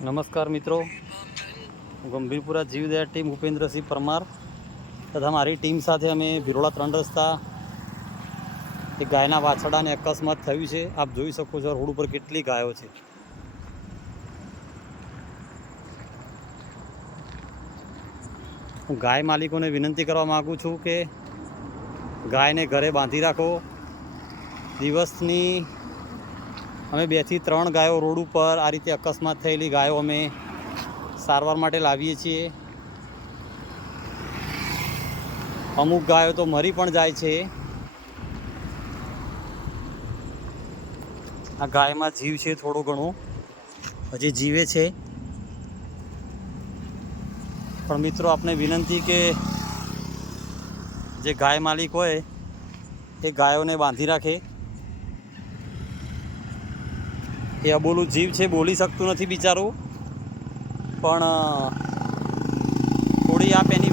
નમસ્કાર મિત્રો, ગંભીરપુરા જીવદયા ટીમ ભૂપેન્દ્રસિંહ પરમાર તથા મારી ટીમ સાથે અમે ભિરોડા 3 રસ્તા એક ગાયના વાછરડાને અકસ્માત થયું છે. આપ જોઈ શકો છો રોડ ઉપર કેટલી ગાયો છે. હું ગાય માલિકોને વિનંતી કરવા માગું છું કે ગાયને ઘરે બાંધી રાખો. દિવસની અમે 2 થી 3 ગાયો રોડ ઉપર આ રીતે અકસ્માત થયેલી ગાયો અમે સારવાર માટે લાવીએ છીએ. અમુક ગાયો તો મરી પણ જાય છે. આ ગાયમાં જીવ છે, થોડો ઘણો હજી જીવે છે. પણ મિત્રો, આપને વિનંતી કે જે ગાય માલિક હોય એ ગાયોને બાંધી રાખે. એ અબોલું જીવ છે, બોલી શકતું નથી બિચારું, પણ થોડી આપ એની